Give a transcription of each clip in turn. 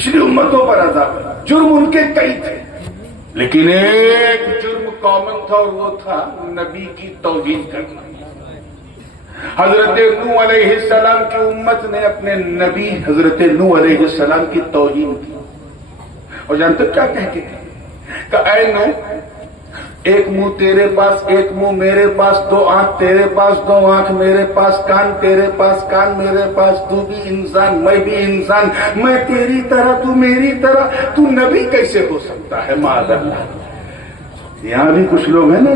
پچھلی امتوں پر عذاب ہے، جرم ان کے کئی تھے، لیکن ایک جرم کامن تھا، اور وہ تھا نبی کی توہین کرنا۔ حضرت نوح علیہ السلام کی امت نے اپنے نبی حضرت نوح علیہ السلام کی توہین کی، اور جانتے کیا کہہ کے کہ اے نوح، ایک منہ تیرے پاس، ایک منہ میرے پاس، دو آنکھ تیرے پاس، دو آنکھ میرے پاس، کان تیرے پاس، کان میرے پاس، تو بھی انسان میں بھی انسان، میں تیری طرح تو میری طرح، تو نبی کیسے ہو سکتا ہے؟ معاذ اللہ۔ یہاں بھی کچھ لوگ ہیں نا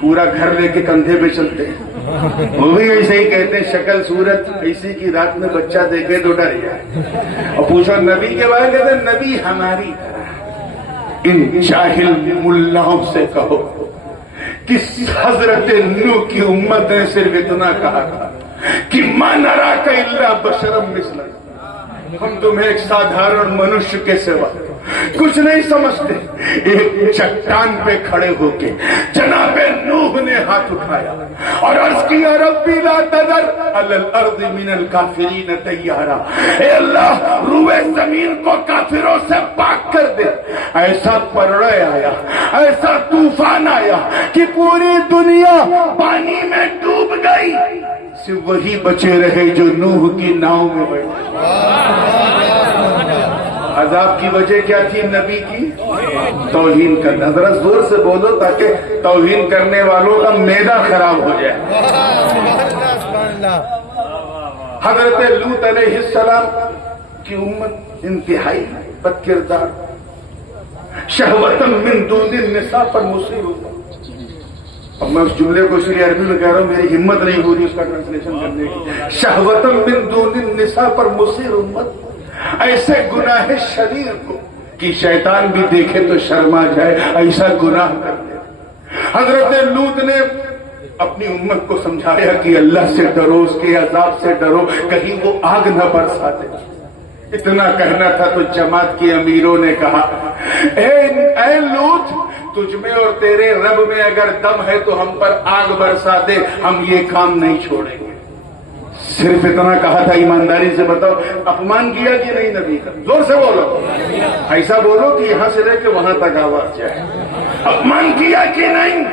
پورا گھر لے کے کندھے پہ چلتے ہیں، وہ بھی ایسے ہی کہتے ہیں شکل صورت ایسی کی رات میں بچہ دیکھے تو ڈر جائے، اور پوچھو نبی کے بارے کہتے ہیں نبی ہماری طرح۔ ان جاہل ملاؤں سے کہو کہ حضرت نوح کی امت نے صرف اتنا کہا تھا کہ ما نراک الا بشرا مثلک، ہم تمہیں ایک سادھارن منشیہ کے سوا کچھ نہیں سمجھتے۔ ایک چٹان پہ کھڑے ہو کے جناب نوح نے ہاتھ اٹھایا اور عرض کیا ربی لا تذر علی الارض من الکافرین دیارا، اے اللہ روئے زمین کو کافروں سے پاک کر دے۔ ایسا پرڑے آیا، ایسا طوفان آیا کہ پوری دنیا پانی میں ڈوب گئی، صرف وہی بچے رہے جو نوح کی ناؤ میں بیٹھے۔ عذاب کی وجہ کیا تھی؟ نبی کی توہین کرنا۔ ذرا زور سے بولو تاکہ توہین کرنے والوں کا معدہ خراب ہو جائے۔ حضرت لوط علیہ السلام کی امت انتہائی بد کردار، شہوتاً من دون النساء پر مصر ہوتا۔ اب میں اس جملے کو شریع عربی میں کہہ رہا ہوں، میری ہمت نہیں ہو رہی اس کا ٹرانسلیشن کرنے کی۔ شہوتاً من دون النساء پر مصر امت، ایسے گناہ شریر کو کہ شیطان بھی دیکھے تو شرما جائے، ایسا گناہ کر دے۔ حضرت لوط نے اپنی امت کو سمجھایا کہ اللہ سے ڈرو، اس کے عذاب سے ڈرو، کہیں وہ آگ نہ برسا دے۔ اتنا کہنا تھا تو جماعت کے امیروں نے کہا اے لوط، تجھ میں اور تیرے رب میں اگر دم ہے تو ہم پر آگ برسا دے، ہم یہ کام نہیں چھوڑیں گے۔ صرف اتنا کہا تھا، ایمانداری سے بتاؤ اپمان کیا کہ نہیں نبی کا؟ زور سے بولو، ایسا بولو کہ یہاں سے لے کے وہاں تک آواز جائے۔ اپمان کیا کہ نہیں؟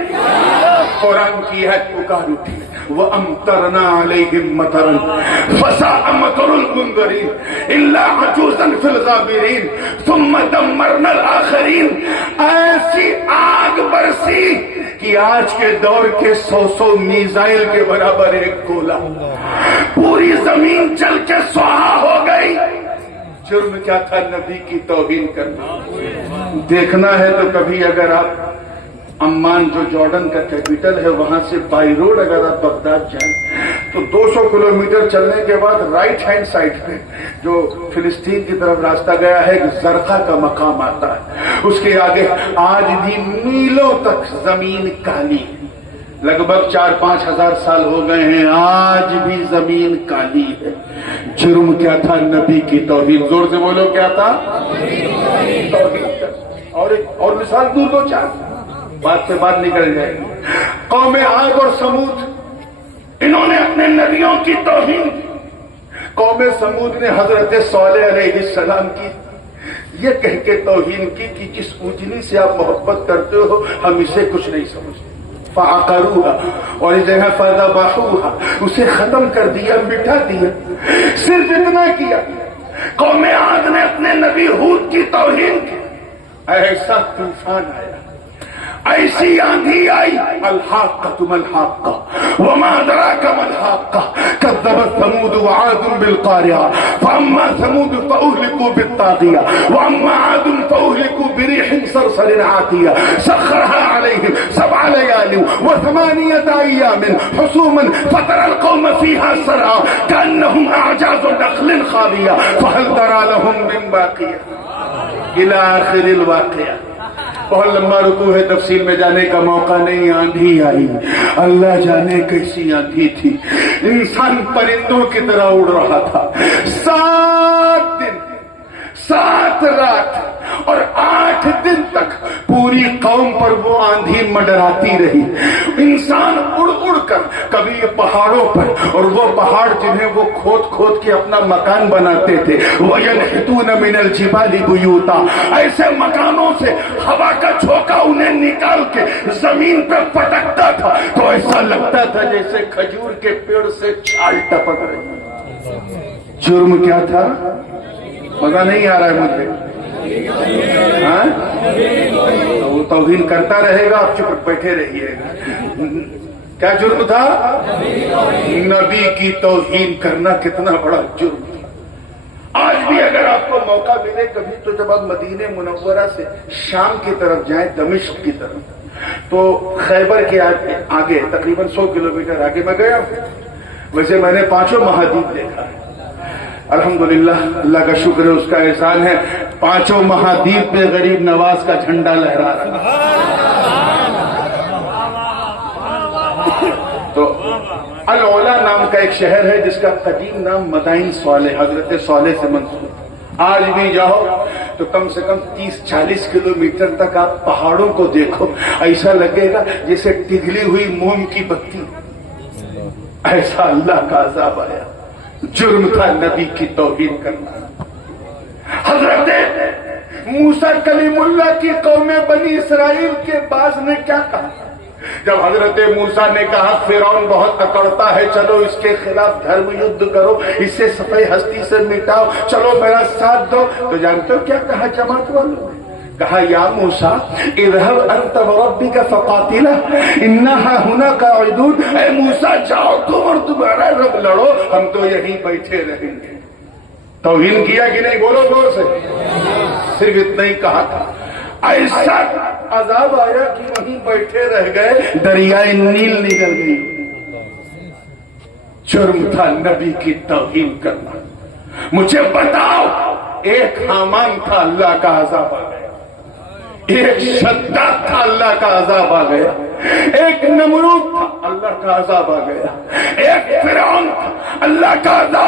قرآن کی ہے پکار اٹھی، وَأَمْطَرْنَا عَلَيْهِمْ مَطَرًا فَسَاءَ مَطَرُ الْمُنذَرِينَ إِلَّا عَجُوزًا فِي الْغَابِرِينَ ثُمَّ دَمَّرْنَا الْآخَرِينَ۔ ایسی آگ برسی کہ آج کے دور کے 100 میزائل کے برابر ایک گولہ، پوری زمین جل کے سوہا ہو گئی۔ جرم کیا تھا؟ نبی کی توہین کرنا۔ دیکھنا ہے تو کبھی اگر آپ عمان جو جارڈن کا کیپٹل ہے وہاں سے بائی روڈ اگر آپ بغداد جائیں تو 200 کلومیٹر چلنے کے بعد رائٹ ہینڈ سائڈ پہ جو فلسطین کی طرف راستہ گیا ہے زرقہ کا مقام آتا ہے، اس کے آگے آج بھی میلوں تک زمین کالی ہے، لگ بھگ 4-5 ہزار سال ہو گئے ہیں، آج بھی زمین کالی ہے۔ جرم کیا تھا؟ نبی کی توہین۔ زور سے بولو کیا تھا؟ توہین۔ اور مثال دو 4 بات سے بات نکل جائے گی۔ قوم عاد اور سمود، انہوں نے اپنے نبیوں کی توہین کی۔ قوم سمود نے حضرت صالح علیہ السلام کی یہ کہہ کے توہین کی کہ جس اجلی سے آپ محبت کرتے ہو ہم اسے کچھ نہیں سمجھتے، فعقروها، اور اس جگہ فذبحوها، اسے ختم کر دیا، مٹا دیا۔ صرف اتنا کیا۔ قوم عاد نے اپنے نبی ہود کی توہین کی۔ ایسا طوفان آیا، ایسی آندھی آئی، الحاقۃ ما الحاقۃ وما ادراک ما الحاقۃ کذبت ثمود وعاد بالقارعۃ فاما ثمود فاهلكوا بالطاغیہ واما عاد فاهلكوا بريح صرصر عاتیہ سخرها عليهم 7 ليال و8 ايام حسوما فترى القوم فيها صرعى كأنهم اعجاز نخل خاویہ فهل ترى لهم من باقیہ الى آخر الواقعہ۔ بہت لمبا رکوع ہے، تفصیل میں جانے کا موقع نہیں۔ آندھی آئی، اللہ جانے کیسی آندھی تھی، انسان پرندوں کی طرح اڑ رہا تھا۔ 7 دن 7 رات اور 8 دن تک پوری قوم پر وہ آندھی منڈراتی رہی. انسان اڑ اڑ کر کبھی پہاڑوں پر، اور وہ پہاڑ جنہیں وہ کھود کھود کے اپنا مکان بناتے تھے، وَيَنْحِتُونَ مِنَ الْجِبَالِ بُيُوتًا، ایسے مکانوں سے ہوا کا جھونکا انہیں نکال کے زمین پہ پٹکتا تھا تو ایسا لگتا تھا جیسے کھجور کے پیڑ سے چھال ٹپک رہی. جرم کیا تھا؟ مزہ نہیں آ رہا ہے مجھے. ہاں وہ توہین کرتا رہے گا، آپ چپ بیٹھے رہیے گا. کیا جرم تھا؟ نبی کی توہین کرنا کتنا بڑا جرم تھا. آج بھی اگر آپ کو موقع ملے کبھی تو جب آپ مدینہ منورہ سے شام کی طرف جائیں، دمشق کی طرف، تو خیبر کے آگے تقریباً 100 کلومیٹر آگے میں گیا ہوں. ویسے میں نے 5 مہادیپ دیکھا ہے. الحمدللہ، اللہ کا شکر ہے، اس کا احسان ہے. 5 مہادیپ پہ غریب نواز کا جھنڈا لہرا رہا. تو العلا نام کا ایک شہر ہے جس کا قدیم نام مدائن صالح، حضرت صالح سے منسوب. آج بھی جاؤ تو کم سے کم 30-40 کلومیٹر تک آپ پہاڑوں کو دیکھو، ایسا لگے گا جیسے پگھلی ہوئی موم کی بتی. ایسا اللہ کا عذاب آیا. جرم تھا نبی کی توہین کرنا. حضرت موسیٰ کلیم اللہ کی قوم بنی اسرائیل کے باز نے کیا کہا جب حضرت موسیٰ نے کہا فرعون بہت اکڑتا ہے، چلو اس کے خلاف دھرم یدھ کرو، اسے صفحہ ہستی سے مٹاؤ، چلو میرا ساتھ دو، تو جانتے ہو کیا کہا جماعت والوں نے؟ کہا یا موسیٰ اذهب انت وربك فقاتلا انا هنا قاعدون. اے موسیٰ جاؤ تم اور تمہارا رب لڑو، ہم تو یہیں بیٹھے رہیں گے. توہین کیا کہ نہیں؟ بولو زور سے. صرف اتنا ہی کہا تھا. ایسا عذاب آیا کہ وہیں بیٹھے رہ گئے، دریائے نیل نکل گئی. جرم تھا نبی کی توہین کرنا. مجھے بتاؤ، ایک حامان تھا، اللہ کا عذاب آ گیا. ایک شداد تھا، اللہ کا عذاب آ گیا. ایک نمرود تھا، اللہ کا عذاب آ گیا. ایک فرعون تھا، اللہ کا عذاب